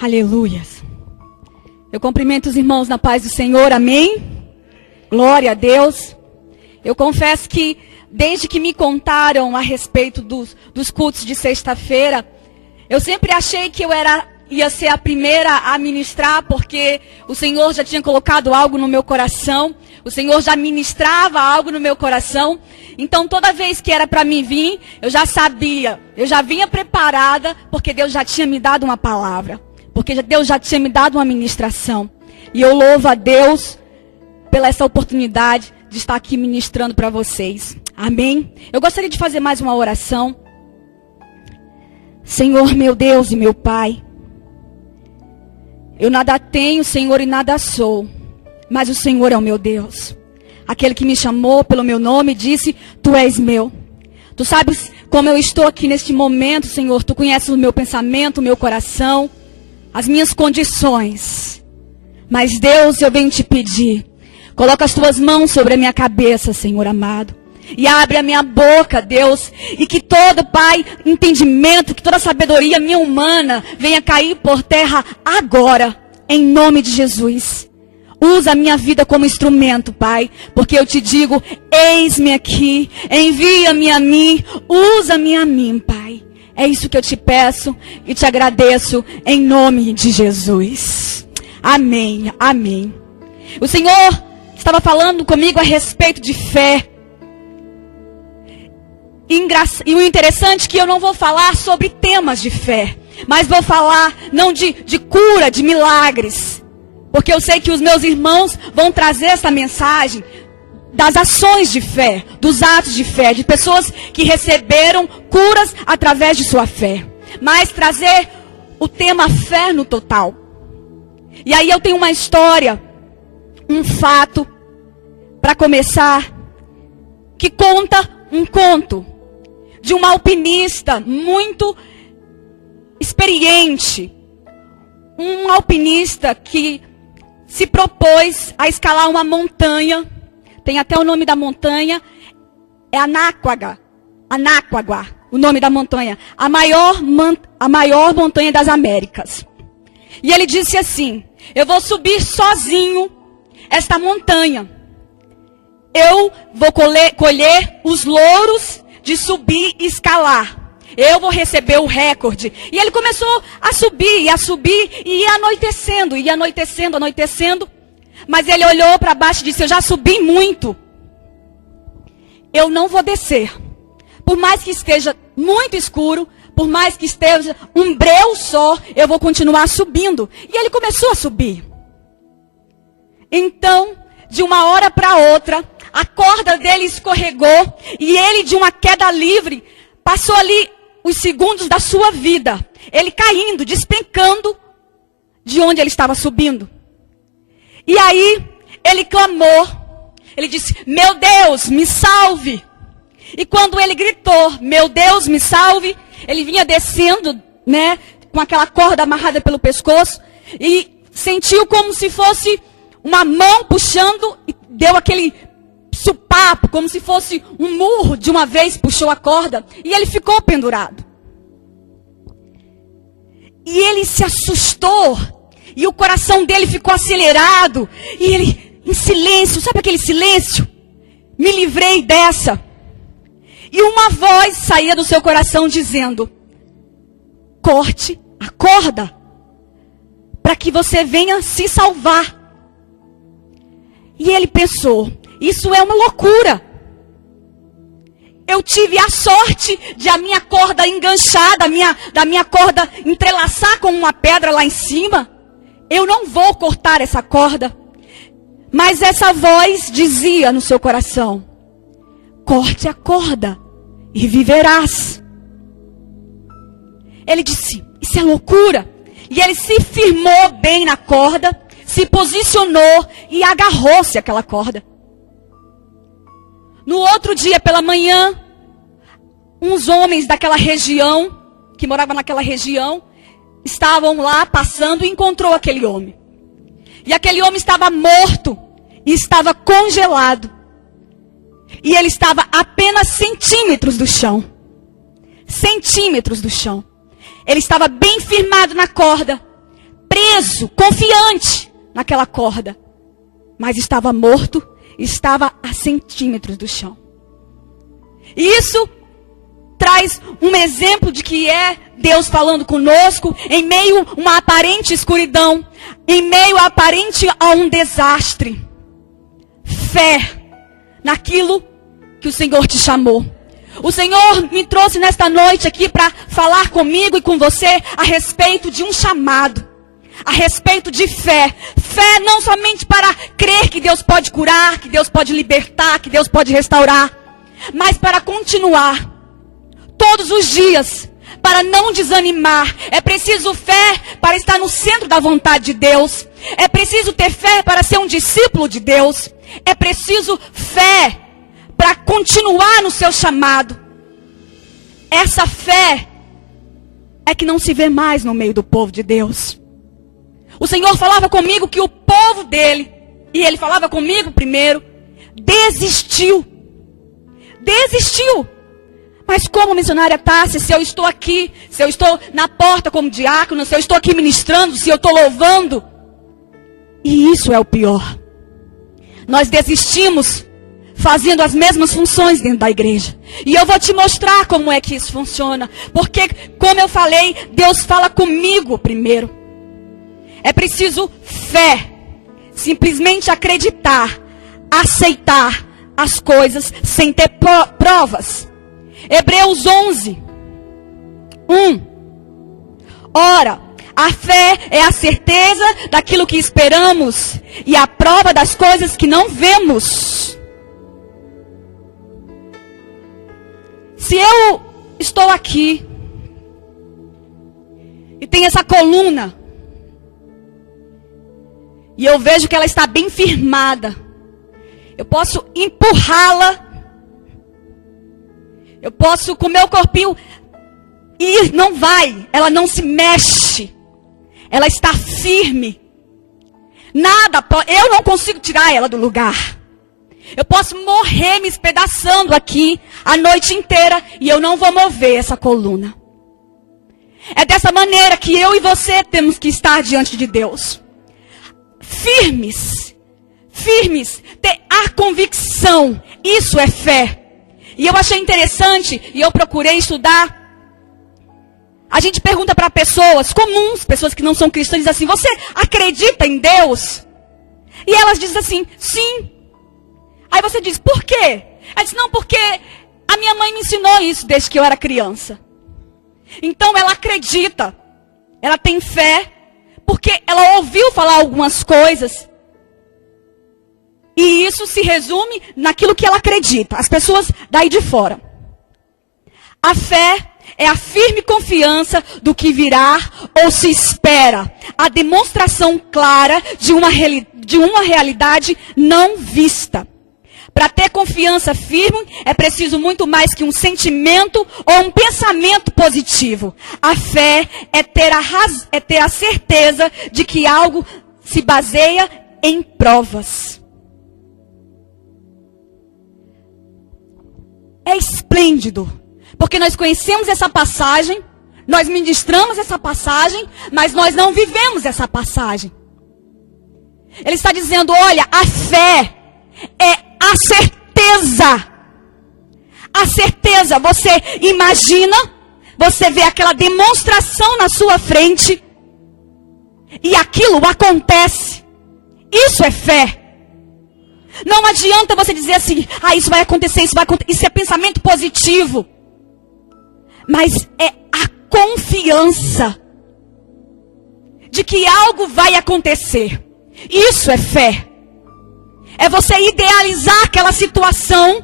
Aleluias. Eu cumprimento os irmãos na paz do Senhor, amém? Glória a Deus. Eu confesso que desde que me contaram a respeito dos cultos de sexta-feira, eu sempre achei que ia ser a primeira a ministrar, porque o Senhor já tinha colocado algo no meu coração, o Senhor já ministrava algo no meu coração. Então toda vez que era para mim vir, eu já sabia, eu já vinha preparada, porque Deus já tinha me dado uma palavra, porque Deus já tinha me dado uma ministração. E eu louvo a Deus pela essa oportunidade de estar aqui ministrando para vocês. Amém? Eu gostaria de fazer mais uma oração. Senhor, meu Deus e meu Pai, eu nada tenho, Senhor, e nada sou, mas o Senhor é o meu Deus. Aquele que me chamou pelo meu nome disse, Tu és meu. Tu sabes como eu estou aqui neste momento, Senhor. Tu conheces o meu pensamento, o meu coração, as minhas condições. Mas Deus, eu venho te pedir, coloca as Tuas mãos sobre a minha cabeça, Senhor amado. E abre a minha boca, Deus, e que todo, Pai, entendimento, que toda sabedoria minha humana venha cair por terra agora, em nome de Jesus. Usa a minha vida como instrumento, Pai, porque eu te digo, eis-me aqui, envia-me a mim, usa-me a mim, Pai. É isso que eu te peço e te agradeço em nome de Jesus. Amém, amém. O Senhor estava falando comigo a respeito de fé. E o interessante é que eu não vou falar sobre temas de fé, mas vou falar não de cura, de milagres. Porque eu sei que os meus irmãos vão trazer essa mensagem das ações de fé, dos atos de fé, de pessoas que receberam curas através de sua fé. Mas trazer o tema fé no total. E aí eu tenho uma história, um fato, para começar, que conta um conto de uma alpinista muito experiente. Um alpinista que se propôs a escalar uma montanha. Tem até o nome da montanha. É Anáquaga, o nome da montanha. A maior montanha das Américas. E ele disse assim, eu vou subir sozinho esta montanha. Eu vou colher os louros de subir e escalar. Eu vou receber o recorde. E ele começou a subir, e ia anoitecendo. Mas ele olhou para baixo e disse, eu já subi muito. Eu não vou descer. Por mais que esteja muito escuro, por mais que esteja um breu só, eu vou continuar subindo. E ele começou a subir. Então, de uma hora para outra, a corda dele escorregou e ele, de uma queda livre, passou ali os segundos da sua vida. Ele caindo, despencando de onde ele estava subindo. E aí, ele clamou. Ele disse, meu Deus, me salve. E quando ele gritou, meu Deus, me salve, ele vinha descendo, né, com aquela corda amarrada pelo pescoço. E sentiu como se fosse uma mão puxando e deu aquele supapo, como se fosse um murro, de uma vez puxou a corda e ele ficou pendurado. E ele se assustou e o coração dele ficou acelerado e ele, em silêncio, sabe aquele silêncio? Me livrei dessa. E uma voz saía do seu coração dizendo, corte a corda para que você venha se salvar. E ele pensou, isso é uma loucura. Eu tive a sorte de a minha corda enganchada, da minha corda entrelaçar com uma pedra lá em cima. Eu não vou cortar essa corda. Mas essa voz dizia no seu coração, corte a corda e viverás. Ele disse, isso é loucura. E ele se firmou bem na corda, se posicionou e agarrou-se àquela corda. No outro dia pela manhã, uns homens daquela região, que moravam naquela região, estavam lá passando e encontrou aquele homem. E aquele homem estava morto e estava congelado. E ele estava a apenas centímetros do chão. Centímetros do chão. Ele estava bem firmado na corda, preso, confiante naquela corda. Mas estava morto, estava a centímetros do chão. E isso traz um exemplo de que é Deus falando conosco em meio a uma aparente escuridão, em meio aparente a um desastre. Fé naquilo que o Senhor te chamou. O Senhor me trouxe nesta noite aqui para falar comigo e com você a respeito de um chamado, a respeito de fé. Fé não somente para crer que Deus pode curar, que Deus pode libertar, que Deus pode restaurar, mas para continuar todos os dias, para não desanimar. É preciso fé para estar no centro da vontade de Deus. É preciso ter fé para ser um discípulo de Deus. É preciso fé para continuar no seu chamado. Essa fé é que não se vê mais no meio do povo de Deus. O Senhor falava comigo que o povo dele, e ele falava comigo primeiro, desistiu. Desistiu. Mas como missionária Tássia, se eu estou aqui, se eu estou na porta como diácono, se eu estou aqui ministrando, se eu estou louvando. E isso é o pior. Nós desistimos fazendo as mesmas funções dentro da igreja. E eu vou te mostrar como é que isso funciona. Porque, como eu falei, Deus fala comigo primeiro. É preciso fé. Simplesmente acreditar, aceitar as coisas sem ter provas. Hebreus 11, 1. Ora, a fé é a certeza daquilo que esperamos e a prova das coisas que não vemos. Se eu estou aqui e tem essa coluna e eu vejo que ela está bem firmada, eu posso empurrá-la. Eu posso com o meu corpinho ir, não vai. Ela não se mexe. Ela está firme. Nada, eu não consigo tirar ela do lugar. Eu posso morrer me espedaçando aqui a noite inteira e eu não vou mover essa coluna. É dessa maneira que eu e você temos que estar diante de Deus. Firmes. Firmes. Ter a convicção. Isso é fé. E eu achei interessante, e eu procurei estudar. A gente pergunta para pessoas comuns, pessoas que não são cristãs, diz assim, você acredita em Deus? E elas dizem assim, sim. Aí você diz, por quê? Ela diz, não, porque a minha mãe me ensinou isso desde que eu era criança. Então ela acredita, ela tem fé, porque ela ouviu falar algumas coisas. E isso se resume naquilo que ela acredita. As pessoas daí de fora. A fé é a firme confiança do que virá ou se espera. A demonstração clara de uma realidade não vista. Para ter confiança firme, é preciso muito mais que um sentimento ou um pensamento positivo. A fé é ter a certeza de que algo se baseia em provas. É esplêndido, porque nós conhecemos essa passagem, nós ministramos essa passagem, mas nós não vivemos essa passagem. Ele está dizendo, olha, a fé é a certeza. A certeza, você imagina, você vê aquela demonstração na sua frente, e aquilo acontece. Isso é fé. Não adianta você dizer assim, isso vai acontecer, isso vai acontecer. Isso é pensamento positivo. Mas é a confiança de que algo vai acontecer. Isso é fé. É você idealizar aquela situação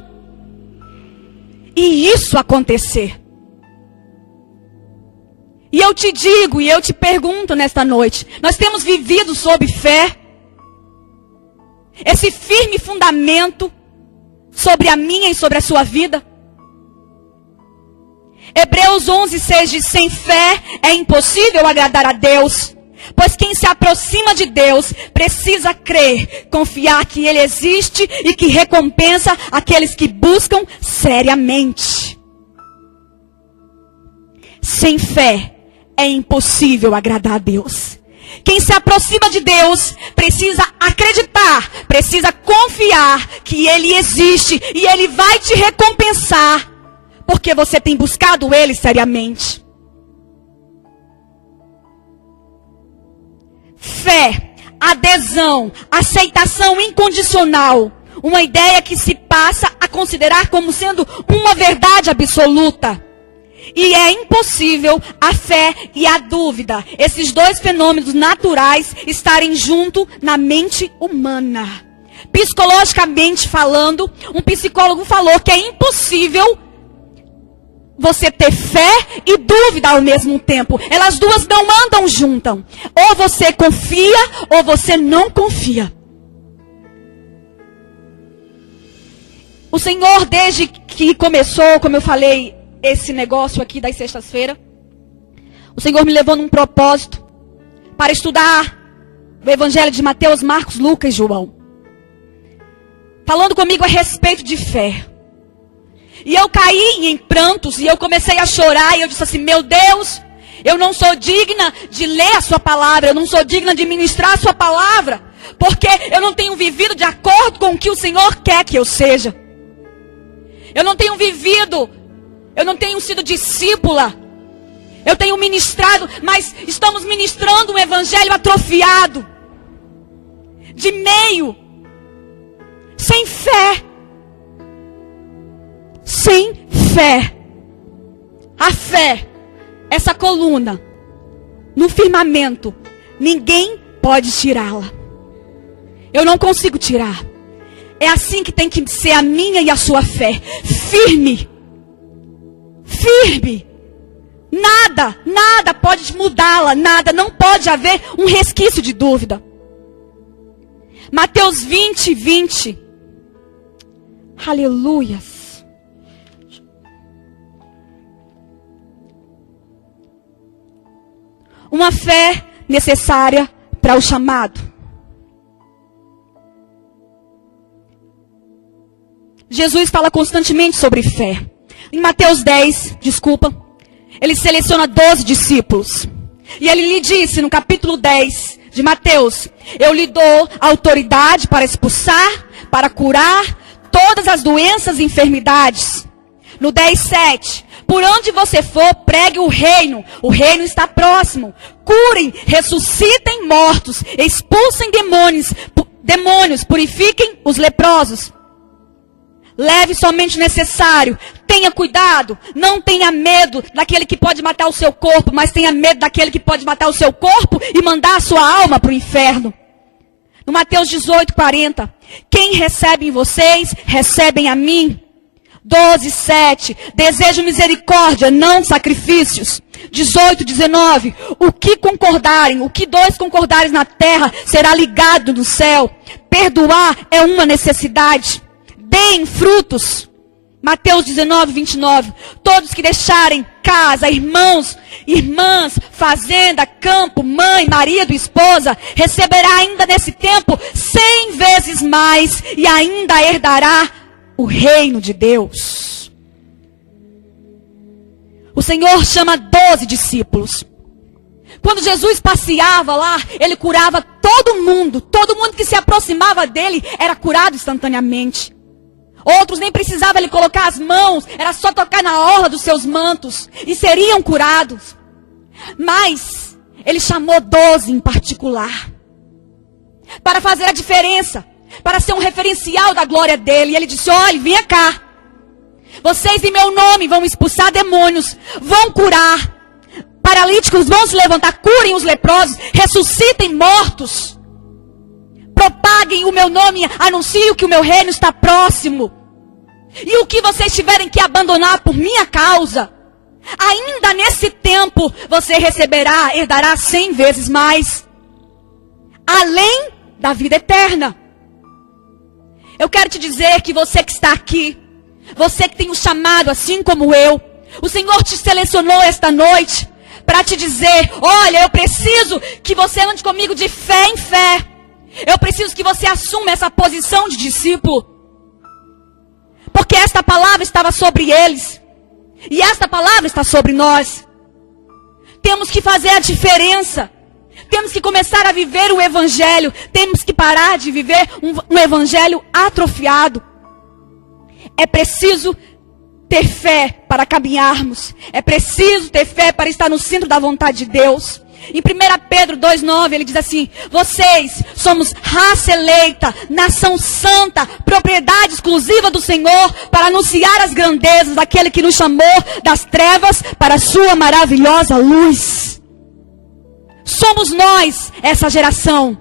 e isso acontecer. E eu te digo, e eu te pergunto nesta noite, nós temos vivido sob fé? Esse firme fundamento sobre a minha e sobre a sua vida? Hebreus 11:6 diz, sem fé é impossível agradar a Deus, pois quem se aproxima de Deus precisa crer, confiar que Ele existe e que recompensa aqueles que buscam seriamente. Sem fé é impossível agradar a Deus. Quem se aproxima de Deus precisa acreditar, precisa confiar que Ele existe e Ele vai te recompensar, porque você tem buscado Ele seriamente. Fé, adesão, aceitação incondicional. Uma ideia que se passa a considerar como sendo uma verdade absoluta. E é impossível a fé e a dúvida, esses dois fenômenos naturais, estarem juntos na mente humana. Psicologicamente falando, um psicólogo falou que é impossível você ter fé e dúvida ao mesmo tempo. Elas duas não andam juntas. Ou você confia ou você não confia. O Senhor, desde que começou, como eu falei, esse negócio aqui das sextas-feiras, o Senhor me levou num propósito para estudar o Evangelho de Mateus, Marcos, Lucas e João. Falando comigo a respeito de fé. E eu caí em prantos e eu comecei a chorar e eu disse assim, meu Deus, eu não sou digna de ler a sua palavra, eu não sou digna de ministrar a sua palavra, porque eu não tenho vivido de acordo com o que o Senhor quer que eu seja. Eu não tenho vivido, eu não tenho sido discípula. Eu tenho ministrado, mas estamos ministrando um evangelho atrofiado. De meio. Sem fé. Sem fé. A fé, essa coluna, no firmamento, ninguém pode tirá-la. Eu não consigo tirar. É assim que tem que ser a minha e a sua fé. Firme. Firme. Nada pode mudá-la. Nada, não pode haver um resquício de dúvida. Mateus 20, 20. Aleluias. Uma fé necessária para o chamado. Jesus fala constantemente sobre fé. Em Mateus 10, ele seleciona 12 discípulos. E ele lhe disse no capítulo 10 de Mateus, eu lhe dou autoridade para expulsar, para curar todas as doenças e enfermidades. No 10:7, por onde você for, pregue o reino está próximo. Curem, ressuscitem mortos, expulsem demônios, purifiquem os leprosos. Leve somente o necessário. Tenha cuidado. Não tenha medo daquele que pode matar o seu corpo, mas tenha medo daquele que pode matar o seu corpo e mandar a sua alma para o inferno. No Mateus 18:40. Quem recebe em vocês, recebem a mim. 12:7. Desejo misericórdia, não sacrifícios. 18:19. O que dois concordarem na terra será ligado no céu. Perdoar é uma necessidade. Deem frutos. Mateus 19:29. Todos que deixarem casa, irmãos, irmãs, fazenda, campo, mãe, marido, esposa, receberá ainda nesse tempo 100 vezes mais e ainda herdará o reino de Deus. O Senhor chama 12 discípulos. Quando Jesus passeava lá, ele curava todo mundo que se aproximava dele era curado instantaneamente. Outros nem precisavam ele colocar as mãos, era só tocar na orla dos seus mantos e seriam curados. Mas ele chamou 12 em particular para fazer a diferença, para ser um referencial da glória dele. E ele disse: olha, venha cá. Vocês em meu nome vão expulsar demônios, vão curar paralíticos, vão se levantar, curem os leprosos, ressuscitem mortos. Propaguem o meu nome, anunciem que o meu reino está próximo. E o que vocês tiverem que abandonar por minha causa, ainda nesse tempo você receberá, herdará 100 vezes mais. Além da vida eterna. Eu quero te dizer que você que está aqui, você que tem um chamado assim como eu, o Senhor te selecionou esta noite para te dizer: olha, eu preciso que você ande comigo de fé em fé. Eu preciso que você assuma essa posição de discípulo. Porque esta palavra estava sobre eles. E esta palavra está sobre nós. Temos que fazer a diferença. temos que começar a viver o evangelho. Temos que parar de viver um evangelho atrofiado. É preciso ter fé para caminharmos. É preciso ter fé para estar no centro da vontade de Deus. Em 1 Pedro 2,9 ele diz assim: vocês somos raça eleita, nação santa, propriedade exclusiva do Senhor, para anunciar as grandezas daquele que nos chamou das trevas para a sua maravilhosa luz. Somos nós essa geração.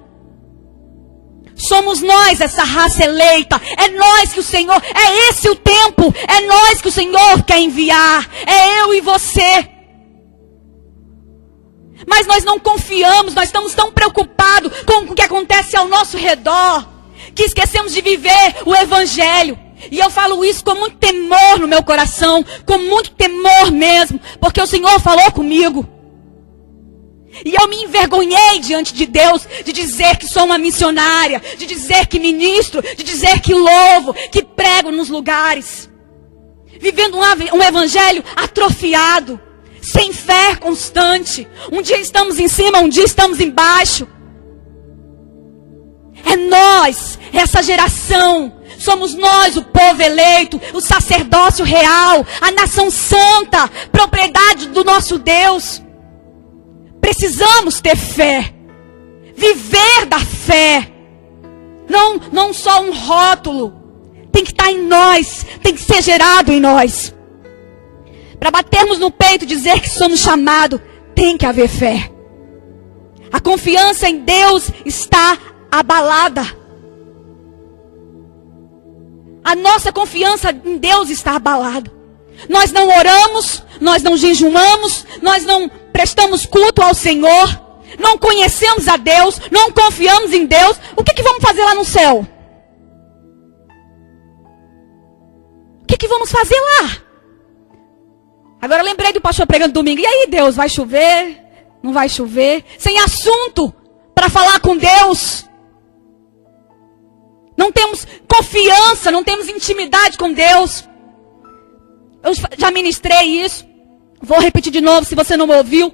Somos nós essa raça eleita. É nós que o Senhor, é esse o tempo, é nós que o Senhor quer enviar. É eu e você. Mas nós não confiamos, nós estamos tão preocupados com o que acontece ao nosso redor, que esquecemos de viver o evangelho. E eu falo isso com muito temor no meu coração, com muito temor mesmo, porque o Senhor falou comigo. E eu me envergonhei diante de Deus, de dizer que sou uma missionária, de dizer que ministro, de dizer que louvo, que prego nos lugares. Vivendo um evangelho atrofiado, sem fé constante. Um dia estamos em cima, um dia estamos embaixo. É nós, essa geração. Somos nós, o povo eleito, o sacerdócio real, a nação santa, propriedade do nosso Deus. Precisamos ter fé. Viver da fé. Não só um rótulo. Tem que estar em nós, tem que ser gerado em nós. Para batermos no peito e dizer que somos chamados, tem que haver fé. A confiança em Deus está abalada. A nossa confiança em Deus está abalada. Nós não oramos, nós não jejuamos, nós não prestamos culto ao Senhor, não conhecemos a Deus, não confiamos em Deus. O que vamos fazer lá no céu? O que vamos fazer lá? Agora eu lembrei do pastor pregando domingo. E aí, Deus, vai chover? Não vai chover? Sem assunto para falar com Deus. Não temos confiança, não temos intimidade com Deus. Eu já ministrei isso. Vou repetir de novo se você não me ouviu.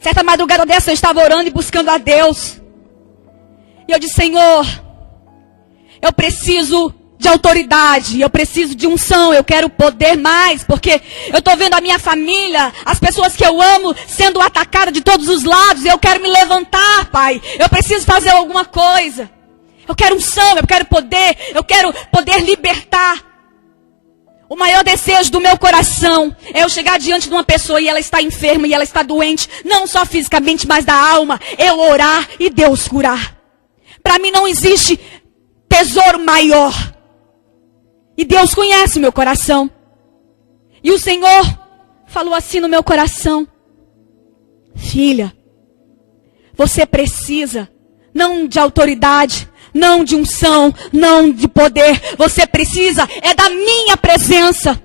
Certa madrugada dessa eu estava orando e buscando a Deus. E eu disse: Senhor, eu preciso de autoridade, eu preciso de unção, eu quero poder mais, porque eu estou vendo a minha família, as pessoas que eu amo sendo atacadas de todos os lados, e eu quero me levantar, Pai, eu preciso fazer alguma coisa, eu quero unção, eu quero poder libertar. O maior desejo do meu coração é eu chegar diante de uma pessoa e ela está enferma e ela está doente, não só fisicamente, mas da alma, eu orar e Deus curar. Para mim não existe tesouro maior. E Deus conhece o meu coração. E o Senhor falou assim no meu coração: filha, você precisa não de autoridade, não de unção, não de poder. Você precisa é da minha presença.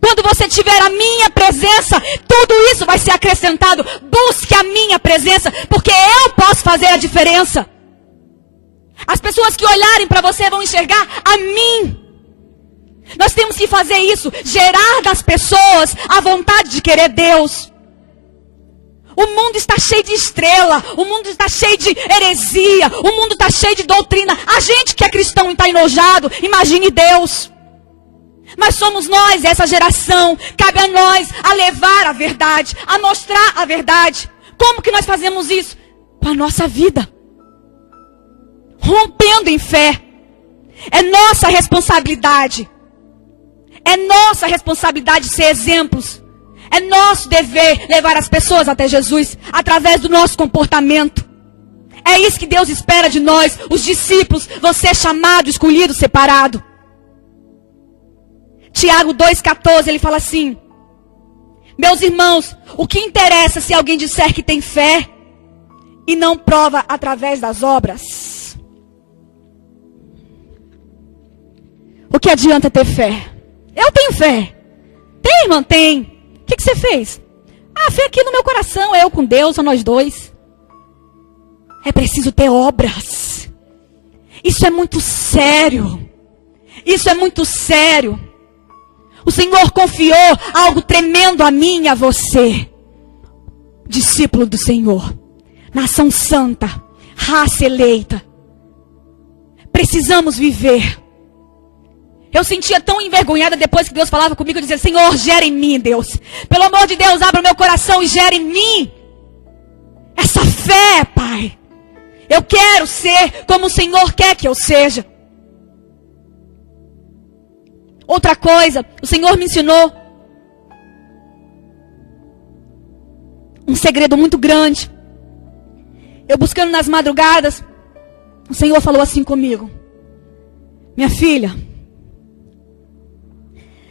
Quando você tiver a minha presença, tudo isso vai ser acrescentado. Busque a minha presença, porque eu posso fazer a diferença. As pessoas que olharem para você vão enxergar a mim. Nós temos que fazer isso, gerar das pessoas a vontade de querer Deus. O mundo está cheio de estrela, o mundo está cheio de heresia, o mundo está cheio de doutrina. A gente que é cristão e está enojado, imagine Deus. Mas somos nós, essa geração, cabe a nós a levar a verdade, a mostrar a verdade. Como que nós fazemos isso? Com a nossa vida. Rompendo em fé. É nossa responsabilidade. É nossa responsabilidade ser exemplos. É nosso dever levar as pessoas até Jesus através do nosso comportamento. É isso que Deus espera de nós, os discípulos. Você é chamado, escolhido, separado. Tiago 2,14, ele fala assim: meus irmãos, o que interessa se alguém disser que tem fé e não prova através das obras? O que adianta ter fé? Eu tenho fé. Tem, irmão? Tem. O que você fez? Ah, fé aqui no meu coração, eu com Deus, só nós dois. É preciso ter obras. Isso é muito sério. Isso é muito sério. O Senhor confiou algo tremendo a mim e a você, discípulo do Senhor. nação santa, raça eleita. Precisamos viver. Eu sentia tão envergonhada depois que Deus falava comigo. Eu dizia: Senhor, gera em mim, Deus. Pelo amor de Deus, abra o meu coração e gera em mim essa fé, Pai. Eu quero ser como o Senhor quer que eu seja. Outra coisa, o Senhor me ensinou um segredo muito grande. Eu buscando nas madrugadas, o Senhor falou assim comigo: minha filha,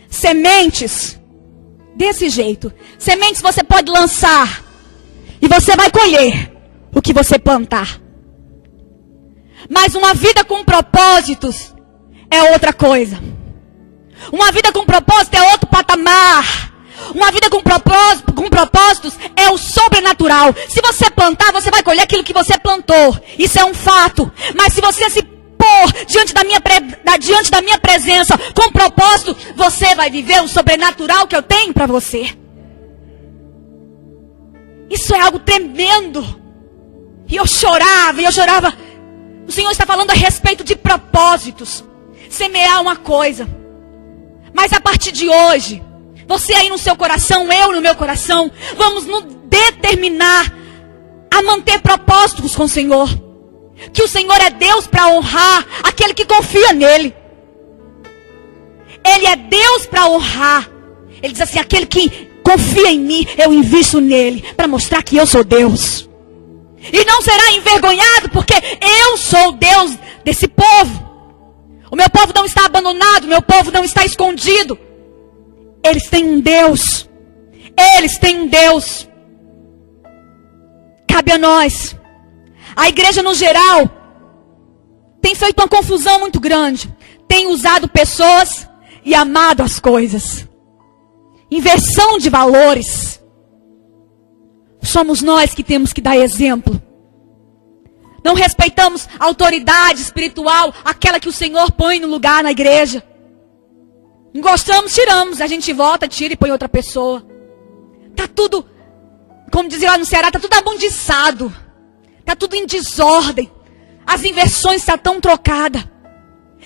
sementes, desse jeito, sementes você pode lançar e você vai colher o que você plantar. Mas uma vida com propósitos é outra coisa. Uma vida com propósito é outro patamar. Uma vida com propósitos é o sobrenatural. Se você plantar, você vai colher aquilo que você plantou. Isso é um fato. Mas se você se pôr diante da minha presença com propósito, você vai viver o sobrenatural que eu tenho para você. Isso é algo tremendo. E eu chorava. O Senhor está falando a respeito de propósitos. Semear uma coisa. Mas a partir de hoje, você aí no seu coração, eu no meu coração, vamos nos determinar a manter propósitos com o Senhor. Que o Senhor é Deus para honrar aquele que confia nele. Ele é Deus para honrar. Ele diz assim: aquele que confia em mim, eu invisto nele, para mostrar que eu sou Deus. E não será envergonhado, porque eu sou Deus desse povo. O meu povo não está abandonado, o meu povo não está escondido. Eles têm um Deus. Eles têm um Deus. Cabe a nós. A igreja no geral tem feito uma confusão muito grande. Tem usado pessoas e amado as coisas. Inversão de valores. Somos nós que temos que dar exemplo. Não respeitamos a autoridade espiritual, aquela que o Senhor põe no lugar na igreja. Gostamos, tiramos. A gente volta, tira e põe outra pessoa. Tá tudo, como dizia lá no Ceará, tá tudo amundiçado. Tá tudo em desordem. As inversões estão tão trocadas.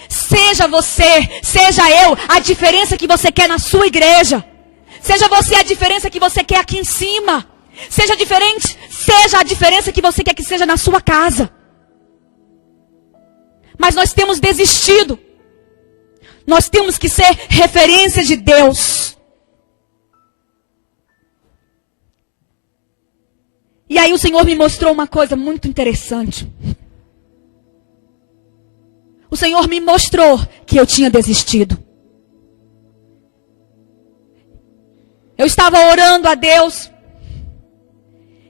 Seja você, seja eu, a diferença que você quer na sua igreja. Seja você a diferença que você quer aqui em cima. Seja diferente, seja a diferença que você quer que seja na sua casa. Mas nós temos desistido. Nós temos que ser referência de Deus. E aí o Senhor me mostrou uma coisa muito interessante. O Senhor me mostrou que eu tinha desistido. Eu estava orando a Deus.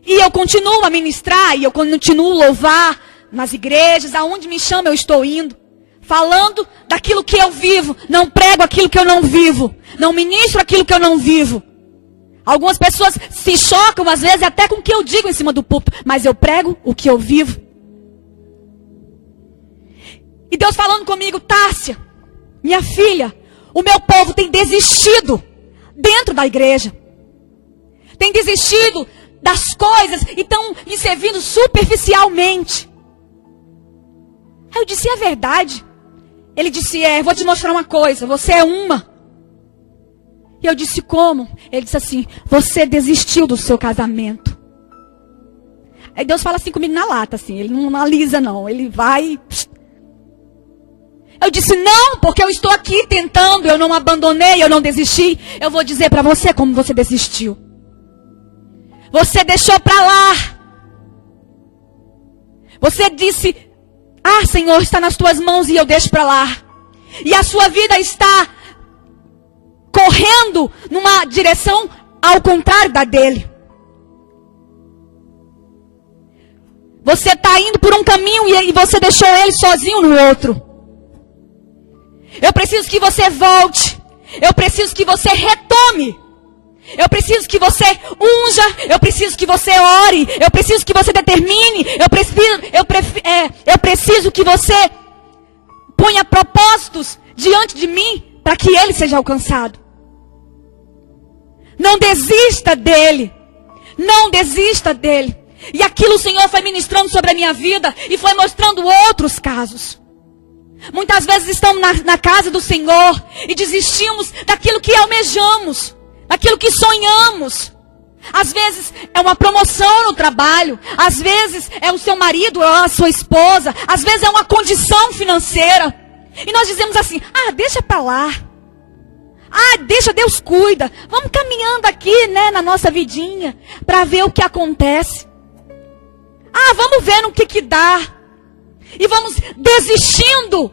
E eu continuo a ministrar, e eu continuo a louvar nas igrejas, aonde me chama eu estou indo. Falando daquilo que eu vivo, não prego aquilo que eu não vivo. Não ministro aquilo que eu não vivo. Algumas pessoas se chocam às vezes até com o que eu digo em cima do púlpito, mas eu prego o que eu vivo. E Deus falando comigo: Tássia, minha filha, o meu povo tem desistido dentro da igreja. Tem desistido das coisas e estão me servindo superficialmente. Aí eu disse: é verdade. Ele disse: vou te mostrar uma coisa, você é uma. E eu disse: como? Ele disse assim: você desistiu do seu casamento. Aí Deus fala assim comigo na lata, assim, ele não analisa não, ele vai. Eu disse: não, porque eu estou aqui tentando, eu não abandonei, eu não desisti. Eu vou dizer para você como você desistiu. Você deixou para lá. Você disse: ah, Senhor, está nas tuas mãos e eu deixo para lá. E a sua vida está correndo numa direção ao contrário da dele. Você está indo por um caminho e você deixou ele sozinho no outro. Eu preciso que você volte. Eu preciso que você retome. Eu preciso que você unja. Eu preciso que você ore. Eu preciso que você determine. Eu preciso que você ponha propósitos diante de mim para que ele seja alcançado. Não desista dele. Não desista dele. E aquilo o Senhor foi ministrando sobre a minha vida e foi mostrando outros casos. Muitas vezes estamos na casa do Senhor e desistimos daquilo que almejamos, daquilo que sonhamos. Às vezes é uma promoção no trabalho, às vezes é o seu marido ou a sua esposa, às vezes é uma condição financeira. E nós dizemos assim, deixa pra lá. Deixa, Deus cuida. Vamos caminhando aqui, né, na nossa vidinha, para ver o que acontece. Vamos ver no que dá. E vamos desistindo.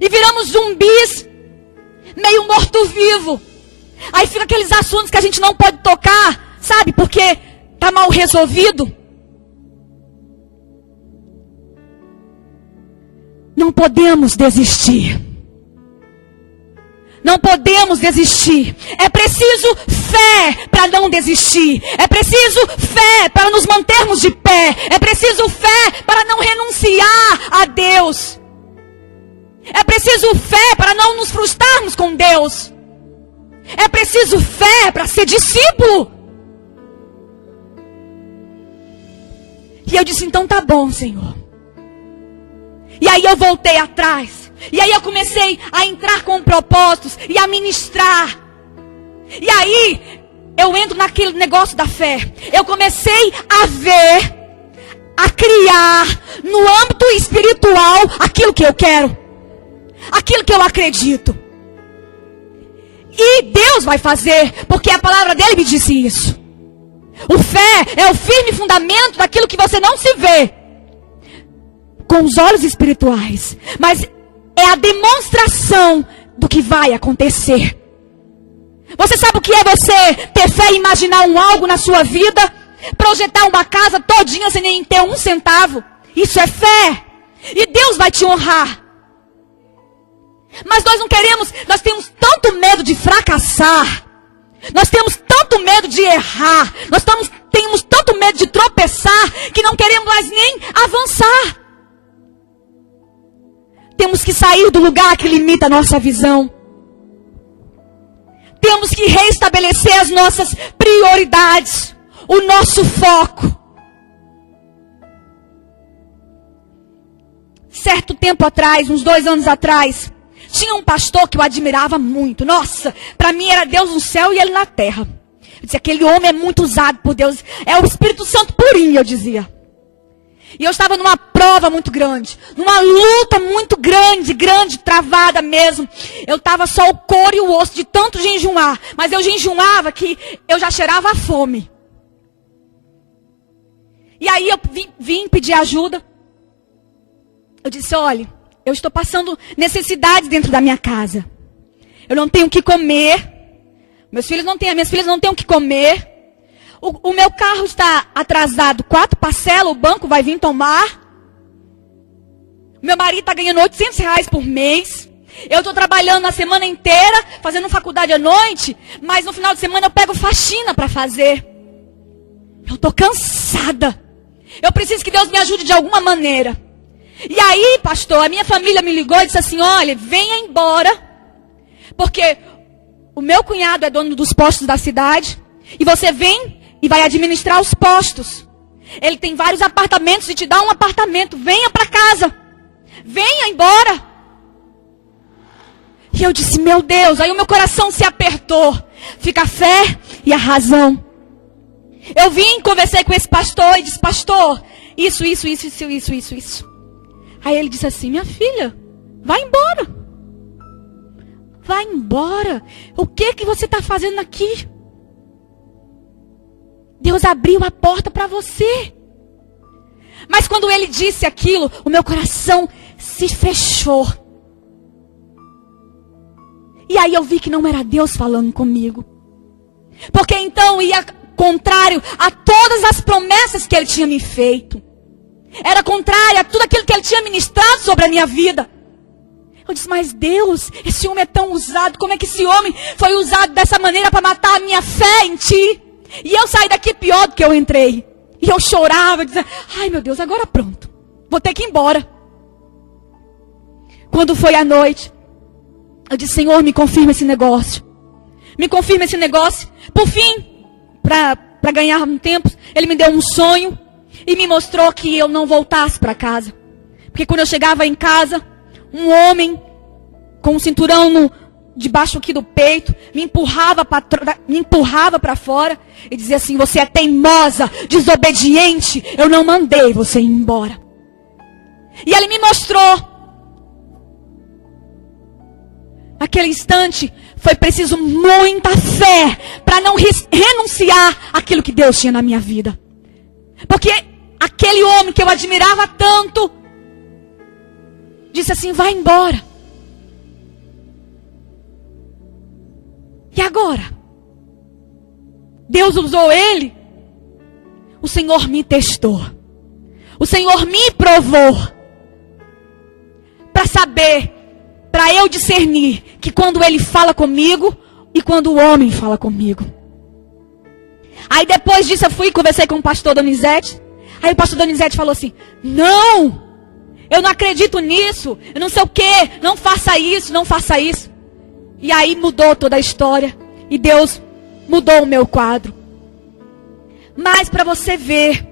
E viramos zumbis, meio morto-vivo. Aí fica aqueles assuntos que a gente não pode tocar, sabe? Porque tá mal resolvido. Não podemos desistir. Não podemos desistir. É preciso fé para não desistir. É preciso fé para nos mantermos de pé. É preciso fé para não renunciar a Deus. É preciso fé para não nos frustrarmos com Deus. É preciso fé para ser discípulo. E eu disse, então tá bom, Senhor. E aí eu voltei atrás. E aí eu comecei a entrar com propósitos e a ministrar. E aí eu entro naquele negócio da fé. Eu comecei a ver, a criar no âmbito espiritual aquilo que eu quero. Aquilo que eu acredito. E Deus vai fazer, porque a palavra dele me disse isso. O fé é o firme fundamento daquilo que você não se vê com os olhos espirituais, mas é a demonstração do que vai acontecer. Você sabe o que é você ter fé e imaginar algo na sua vida? Projetar uma casa todinha sem nem ter um centavo. Isso é fé. E Deus vai te honrar. Mas nós não queremos, nós temos tanto medo de fracassar. Nós temos tanto medo de errar. Nós temos tanto medo de tropeçar que não queremos mais nem avançar. Temos que sair do lugar que limita a nossa visão. Temos que reestabelecer as nossas prioridades, o nosso foco. Certo tempo atrás, uns 2 anos atrás, tinha um pastor que eu admirava muito. Nossa, para mim era Deus no céu e ele na terra. Eu dizia, aquele homem é muito usado por Deus. É o Espírito Santo purinho, eu dizia. E eu estava numa prova muito grande. Numa luta muito grande, travada mesmo. Eu estava só o couro e o osso de tanto jejuar. Mas eu jejuava que eu já cheirava a fome. E aí eu vim pedir ajuda. Eu disse, olha, eu estou passando necessidades dentro da minha casa. Eu não tenho o que comer. Minhas filhas não têm o que comer. O meu carro está atrasado 4 parcelas, o banco vai vir tomar. Meu marido está ganhando R$800 por mês. Eu estou trabalhando na semana inteira, fazendo faculdade à noite, mas no final de semana eu pego faxina para fazer. Eu estou cansada. Eu preciso que Deus me ajude de alguma maneira. E aí, pastor, a minha família me ligou e disse assim, olha, venha embora, porque o meu cunhado é dono dos postos da cidade, e você vem e vai administrar os postos. Ele tem vários apartamentos e te dá um apartamento. Venha para casa. Venha embora. E eu disse, meu Deus. Aí o meu coração se apertou. Fica a fé e a razão. Eu vim, conversei com esse pastor e disse, pastor, isso. Aí ele disse assim, minha filha, vai embora. Vai embora. O que você está fazendo aqui? Deus abriu a porta para você. Mas quando ele disse aquilo, o meu coração se fechou. E aí eu vi que não era Deus falando comigo. Porque então ia contrário a todas as promessas que ele tinha me feito. Era contrário a tudo aquilo que ele tinha ministrado sobre a minha vida. Eu disse, mas Deus, esse homem é tão usado. Como é que esse homem foi usado dessa maneira para matar a minha fé em ti? E eu saí daqui pior do que eu entrei. E eu chorava, dizia, ai meu Deus, agora pronto. Vou ter que ir embora. Quando foi à noite, eu disse, Senhor, me confirma esse negócio. Me confirma esse negócio. Por fim, para ganhar um tempo, ele me deu um sonho e me mostrou que eu não voltasse para casa. Porque quando eu chegava em casa, um homem com um cinturão debaixo aqui do peito me empurrava para fora e dizia assim: você é teimosa, desobediente, eu não mandei você ir embora. E ele me mostrou. Naquele instante, foi preciso muita fé para não renunciar àquilo que Deus tinha na minha vida. Porque aquele homem que eu admirava tanto, disse assim: vai embora. E agora? Deus usou ele. O Senhor me testou. O Senhor me provou. Para saber, para eu discernir que quando ele fala comigo e quando o homem fala comigo. Aí depois disso eu fui e conversei com o pastor Donizete. Aí o pastor Donizete falou assim: não, eu não acredito nisso, eu não sei o que, não faça isso, não faça isso. E aí mudou toda a história. E Deus mudou o meu quadro. Mas para você ver,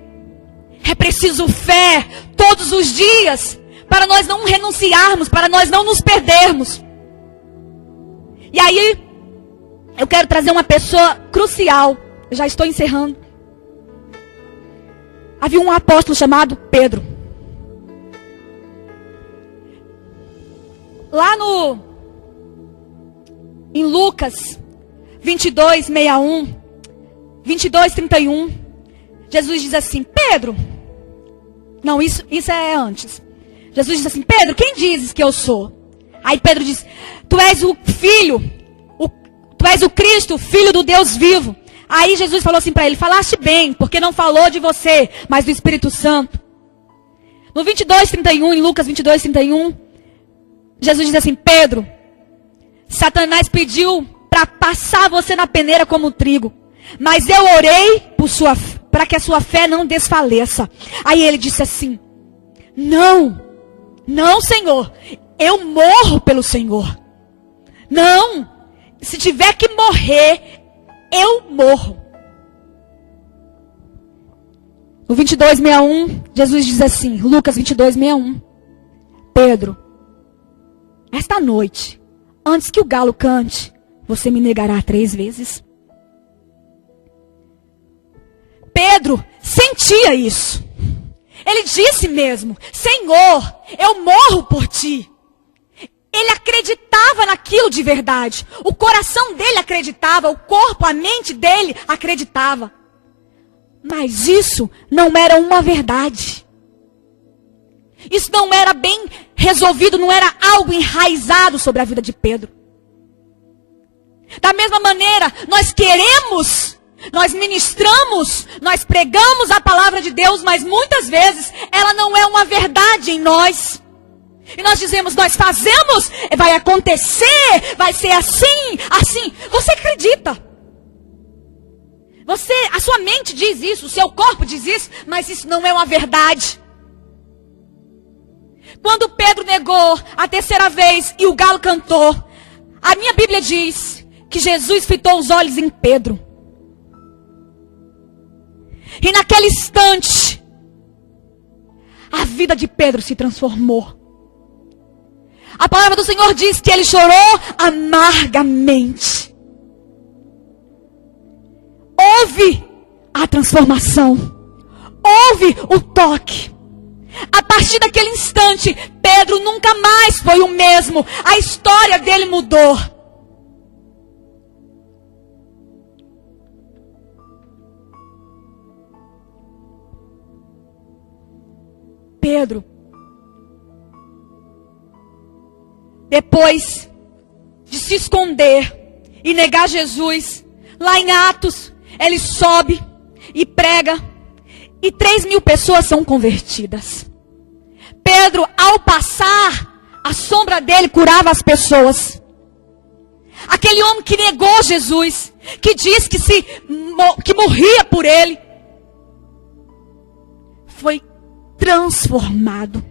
é preciso fé todos os dias, para nós não renunciarmos, para nós não nos perdermos. E aí, eu quero trazer uma pessoa crucial. Eu já estou encerrando. Havia um apóstolo chamado Pedro. Lá em Lucas 22, 61, 22, 31, Jesus diz assim: Pedro, não, isso é antes. Jesus diz assim: Pedro, quem dizes que eu sou? Aí Pedro diz: tu és o filho, tu és o Cristo, filho do Deus vivo. Aí Jesus falou assim para ele: falaste bem, porque não falou de você, mas do Espírito Santo. No 22, 31, em Lucas 22, 31, Jesus diz assim: Pedro, Satanás pediu para passar você na peneira como trigo, mas eu orei para que a sua fé não desfaleça. Aí ele disse assim: não, Senhor, eu morro pelo Senhor. Não, se tiver que morrer, eu morro. No 22, 61, Jesus diz assim, Lucas 22, 61, Pedro, esta noite, antes que o galo cante, você me negará 3 vezes. Pedro sentia isso. Ele disse mesmo: Senhor, eu morro por ti. Ele acreditava naquilo de verdade. O coração dele acreditava, o corpo, a mente dele acreditava. Mas isso não era uma verdade. Isso não era bem resolvido, não era algo enraizado sobre a vida de Pedro. Da mesma maneira, nós ministramos, nós pregamos a palavra de Deus, mas muitas vezes ela não é uma verdade em nós. E nós dizemos, nós fazemos, vai acontecer, vai ser assim, assim. Você acredita? A sua mente diz isso, o seu corpo diz isso, mas isso não é uma verdade. Quando Pedro negou a 3ª vez e o galo cantou, a minha Bíblia diz que Jesus fitou os olhos em Pedro. E naquele instante, a vida de Pedro se transformou. A palavra do Senhor diz que ele chorou amargamente. Houve a transformação. Houve o toque. A partir daquele instante, Pedro nunca mais foi o mesmo. A história dele mudou. Pedro, depois de se esconder e negar Jesus, lá em Atos, ele sobe e prega, e 3.000 pessoas são convertidas. Pedro, ao passar, a sombra dele curava as pessoas. Aquele homem que negou Jesus, que disse que morria por ele, foi transformado.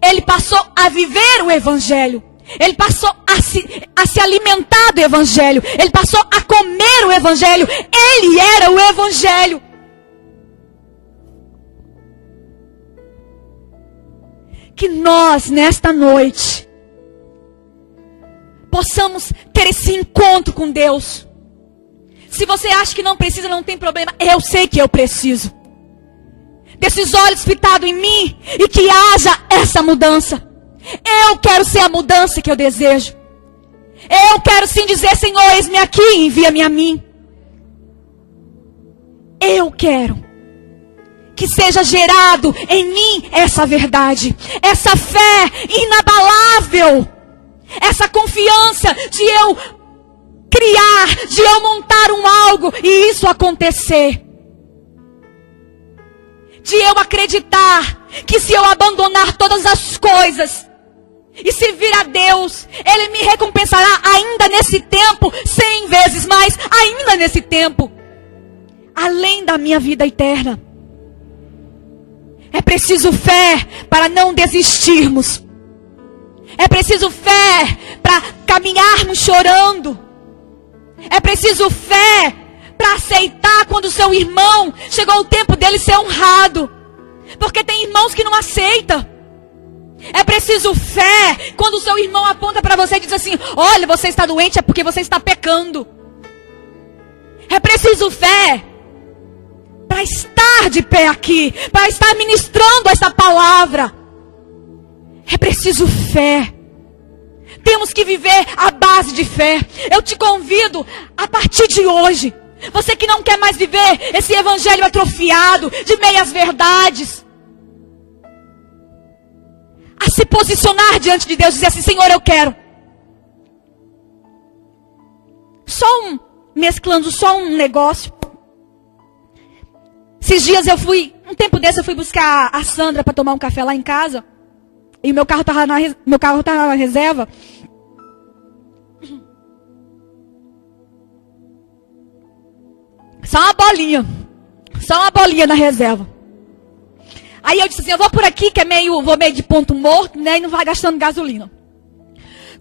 Ele passou a viver o evangelho. Ele passou a se alimentar do Evangelho. Ele passou a comer o Evangelho. Ele era o Evangelho. Que nós, nesta noite, possamos ter esse encontro com Deus. Se você acha que não precisa, não tem problema. Eu sei que eu preciso. Desses olhos fitados em mim e que haja essa mudança. Eu quero ser a mudança que eu desejo. Eu quero sim dizer, Senhor, eis-me aqui, envia-me a mim. Eu quero que seja gerado em mim essa verdade, essa fé inabalável, essa confiança de eu criar, de eu montar um algo e isso acontecer. De eu acreditar que se eu abandonar todas as coisas e servir a Deus, Ele me recompensará ainda nesse tempo, 100 vezes mais, ainda nesse tempo, além da minha vida eterna. É preciso fé para não desistirmos. É preciso fé para caminharmos chorando. É preciso fé para aceitar quando o seu irmão chegou o tempo dele ser honrado. Porque tem irmãos que não aceitam. É preciso fé quando o seu irmão aponta para você e diz assim: olha, você está doente é porque você está pecando. É preciso fé para estar de pé aqui, para estar ministrando essa palavra. É preciso fé. Temos que viver à base de fé. Eu te convido, a partir de hoje, você que não quer mais viver esse evangelho atrofiado, de meias verdades, a se posicionar diante de Deus e dizer assim: Senhor, eu quero. Mesclando só um negócio. Esses dias um tempo desse eu fui buscar a Sandra para tomar um café lá em casa. E meu carro estava na reserva. Só uma bolinha na reserva. Aí eu disse assim: eu vou por aqui que vou meio de ponto morto, né? E não vai gastando gasolina.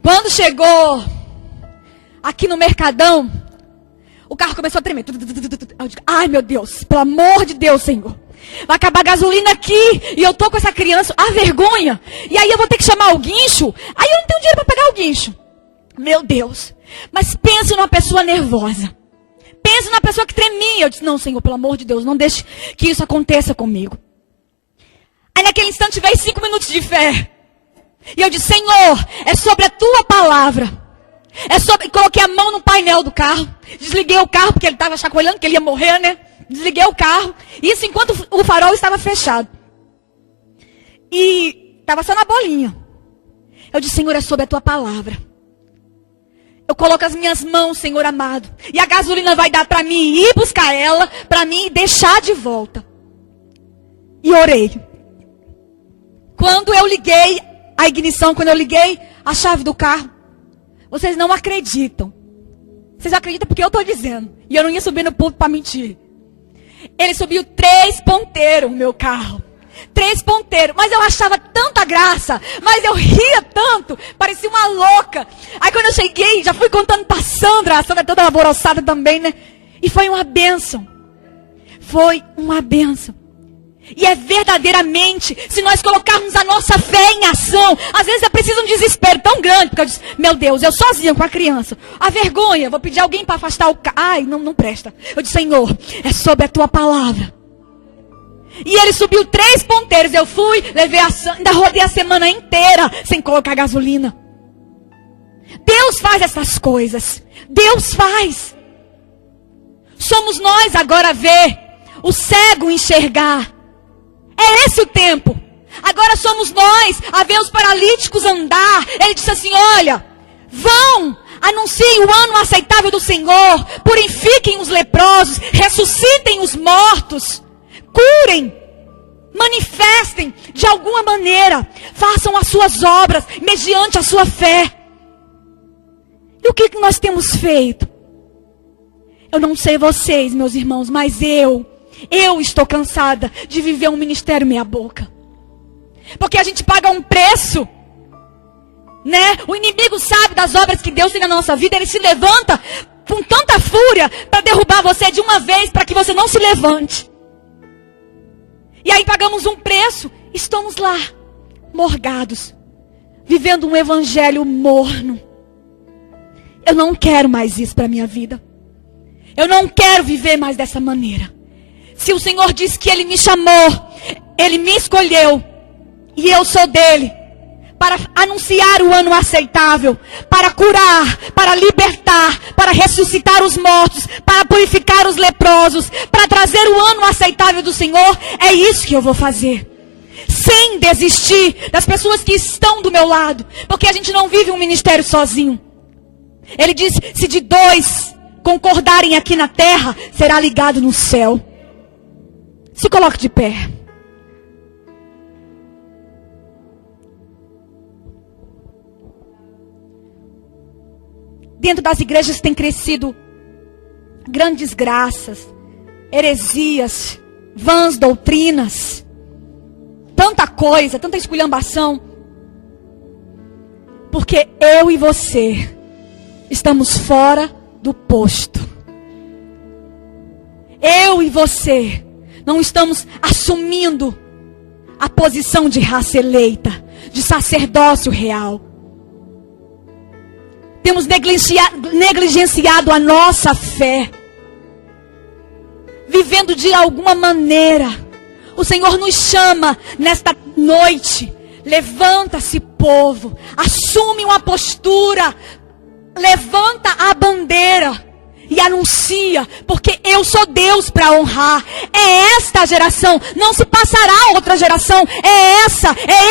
Quando chegou aqui no Mercadão, o carro começou a tremer. Eu digo: ai meu Deus, pelo amor de Deus, Senhor. Vai acabar a gasolina aqui e eu tô com essa criança, a vergonha. E aí eu vou ter que chamar o guincho. Aí eu não tenho dinheiro para pagar o guincho. Meu Deus. Mas pense numa pessoa nervosa. Pense numa pessoa que tremia. Eu disse: não, Senhor, pelo amor de Deus, não deixe que isso aconteça comigo. Aí naquele instante veio 5 minutos de fé. E eu disse: Senhor, é sobre a tua palavra. Coloquei a mão no painel do carro. Desliguei o carro porque ele estava chacoalhando, que ele ia morrer, né? Desliguei o carro. Isso enquanto o farol estava fechado. E estava só na bolinha. Eu disse: Senhor, é sobre a tua palavra. Eu coloco as minhas mãos, Senhor amado. E a gasolina vai dar para mim ir buscar ela, para mim deixar de volta. E orei. Quando eu liguei a ignição, quando eu liguei a chave do carro, vocês não acreditam. Vocês acreditam porque eu estou dizendo. E eu não ia subir no púlpito para mentir. Ele subiu 3 ponteiros no meu carro. 3 ponteiros. Mas eu achava tanta graça. Mas eu ria tanto. Parecia uma louca. Aí quando eu cheguei, já fui contando para a Sandra é toda alvoroçada também, né? E foi uma bênção. Foi uma bênção. E é verdadeiramente, se nós colocarmos a nossa fé em ação, às vezes é preciso um desespero tão grande, porque eu disse: meu Deus, eu sozinha com a criança, a vergonha, vou pedir alguém para afastar o carro. Ai, não presta. Eu disse: Senhor, é sobre a tua palavra. E ele subiu 3 ponteiros, eu fui, levei ainda rodei a semana inteira sem colocar gasolina. Deus faz essas coisas. Deus faz. Somos nós agora a ver o cego enxergar. É esse o tempo. Agora somos nós a ver os paralíticos andar. Ele disse assim: olha, vão, anunciem o ano aceitável do Senhor, purifiquem os leprosos, ressuscitem os mortos, curem, manifestem de alguma maneira, façam as suas obras mediante a sua fé. E o que nós temos feito? Eu não sei vocês, meus irmãos, mas eu estou cansada de viver um ministério meia boca. Porque a gente paga um preço né? O inimigo sabe das obras que Deus tem na nossa vida. Ele se levanta com tanta fúria para derrubar você de uma vez, para que você não se levante. E aí pagamos um preço. Estamos lá, morgados, vivendo um evangelho morno. Eu não quero mais isso para a minha vida. Eu não quero viver mais dessa maneira. Se o Senhor diz que Ele me chamou, Ele me escolheu, e eu sou dele, para anunciar o ano aceitável, para curar, para libertar, para ressuscitar os mortos, para purificar os leprosos, para trazer o ano aceitável do Senhor, é isso que eu vou fazer. Sem desistir das pessoas que estão do meu lado, porque a gente não vive um ministério sozinho. Ele diz, se de 2 concordarem aqui na terra, será ligado no céu. Se coloque de pé. Dentro das igrejas tem crescido grandes graças, heresias, vãs doutrinas, tanta coisa, tanta esculhambação. Porque eu e você estamos fora do posto. Eu e você não estamos assumindo a posição de raça eleita, de sacerdócio real. Temos negligenciado a nossa fé, vivendo de alguma maneira. O Senhor nos chama nesta noite. Levanta-se, povo, assume uma postura, levanta a bandeira e anuncia, porque eu sou Deus para honrar. É esta geração, não se passará outra geração. É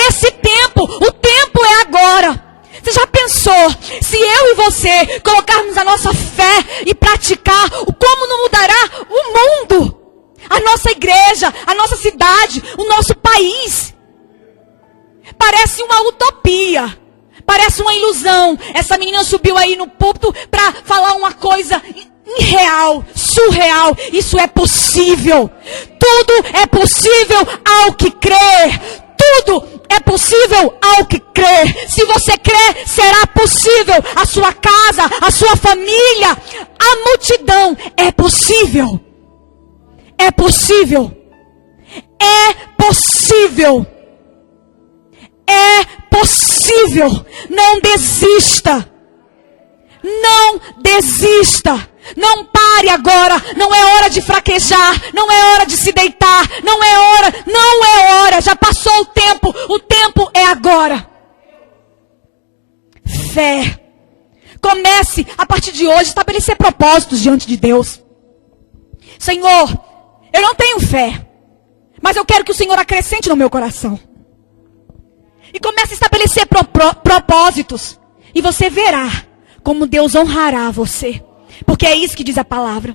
esse tempo. O tempo é agora. Você já pensou, se eu e você colocarmos a nossa fé e praticar, como não mudará o mundo? A nossa igreja, a nossa cidade, o nosso país. Parece uma utopia, parece uma ilusão. Essa menina subiu aí no púlpito para falar uma coisa irreal, surreal. Isso é possível. Tudo é possível ao que crer. Tudo é possível ao que crer. Se você crer, será possível. A sua casa, a sua família, a multidão. É possível. É possível. É possível. É possível. Não desista. Não desista. Não pare agora. Não é hora de fraquejar. Não é hora de se deitar. Não é hora. Não é hora. Já passou o tempo. O tempo é agora. Fé. Comece a partir de hoje a estabelecer propósitos diante de Deus. Senhor, eu não tenho fé, mas eu quero que o Senhor acrescente no meu coração. E comece a estabelecer propósitos. E você verá como Deus honrará você. Porque é isso que diz a palavra.